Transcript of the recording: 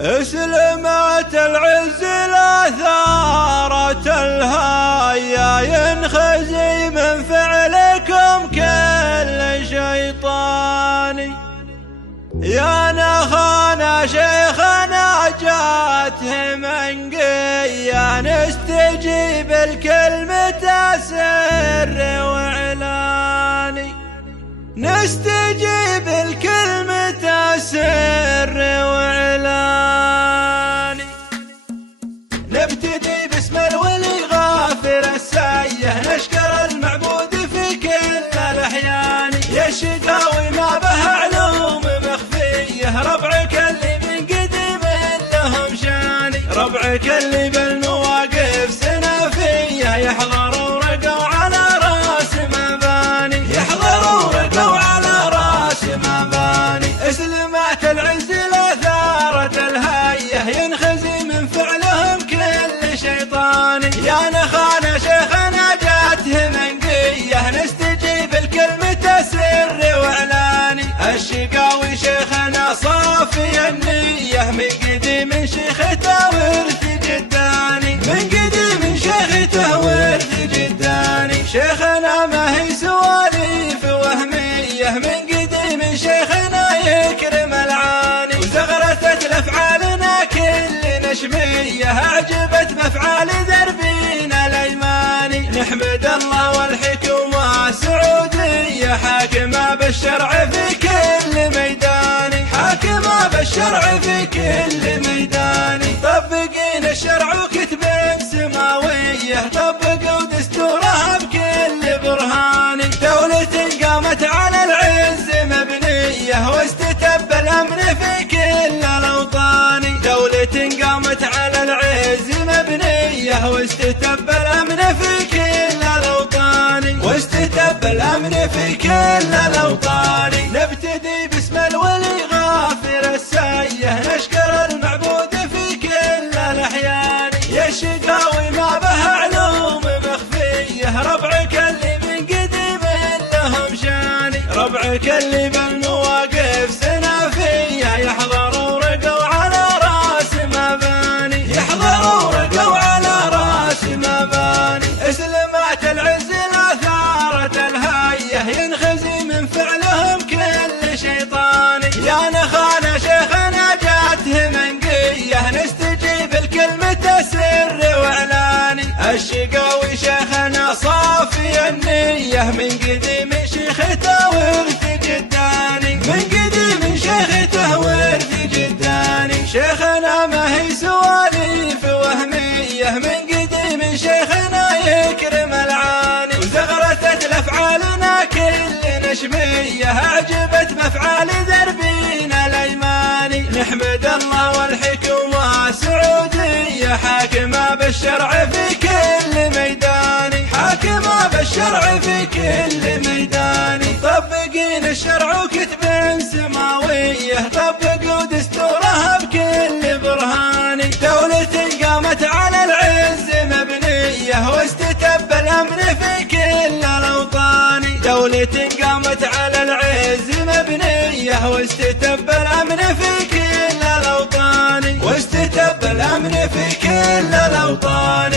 اسلمت العز الأثارة الهاية ينخزي من فعلكم كل شيطاني. يا نخانا شيخنا جاته منقية نستجيب الكلمة سر وإعلاني، نستجيب الكلمة سر وإعلاني. نبتدي باسم الولي غافر السايه نشكر المعبود في كل الأحيان. يا شقاوي ما به علوم مخفيه ربعك اللي من قديم لهم شاني، ربعك اللي بالمواقف سنافيه يحضروا ورقوا على راس مباني، يحضروا ورقوا على راس مباني. اسلمت العز الأثارة الهاية ينخزي من فعلهم كل شيطاني. يا نخانا شيخنا جاته منقية نستجيب الكلمة سر وإعلاني. الشقاوي شيخنا صافي النية من قديم شيخته ورث جداني، من قديم شيخته ورث جداني. شيخنا ما هي سواليف وهمية من قديم شيخنا يكرم العاني، وزغرتت لأفعالنا كل نشمية أعجبت مفعال دربنا الأيماني. نحمد الله والحكومة السعودية حاكمة بالشرع في كل ميداني، حاكمة بالشرع في كل ميداني. طبقين الشرع وكتب سماوية طبقوا دستورها بكل برهاني. دولة قامت على العز مبنية واستتب الأمن في كل الأوطان. دولة قامت على العز مبنية واستتب الأمن في كل الأوطان، واستتب الأمن في كل الأوطان. نبتدي باسم الولي غافر السايه نشكر المعبود في كل الأحيان. يا شقاوي ما به علوم مخفيه ربعك اللي من قديم لهم شاني، ربعك اللي بالمواقف سنافيه يحضروا ورقوا على راس مباني، يحضروا ورقوا على راس مباني. اسلمت العز الأثارة الهاية ينخزي من فعلهم كل شيطاني. يا نخانا شيخنا جاته منقية نستجيب الكلمة سر وإعلاني. الشقاوي شيخنا صافي النية من قديم شيخته ورث جداني، من قديم شيخته ورث جداني. شيخنا ما هي سواليف وهمية من قديم شيخنا يكرم العاني، وزغرتت لأفعالنا كل نشمية أعجبت مفعال دربنا الأيماني. نحمد الله والحكومة السعودية حاكمة بالشرع في كل ميداني، حاكمة بالشرع في كل ميداني. طبقين الشرع وكتب سماوية طبقوا دستورها بكل برهاني. دولة قامت على العز مبنية واستتب الأمن في كل الأوطان. دولة قامت على العز مبنية واستتب الأمن في كل الأوطان، واستتب الأمن في كل الأوطان.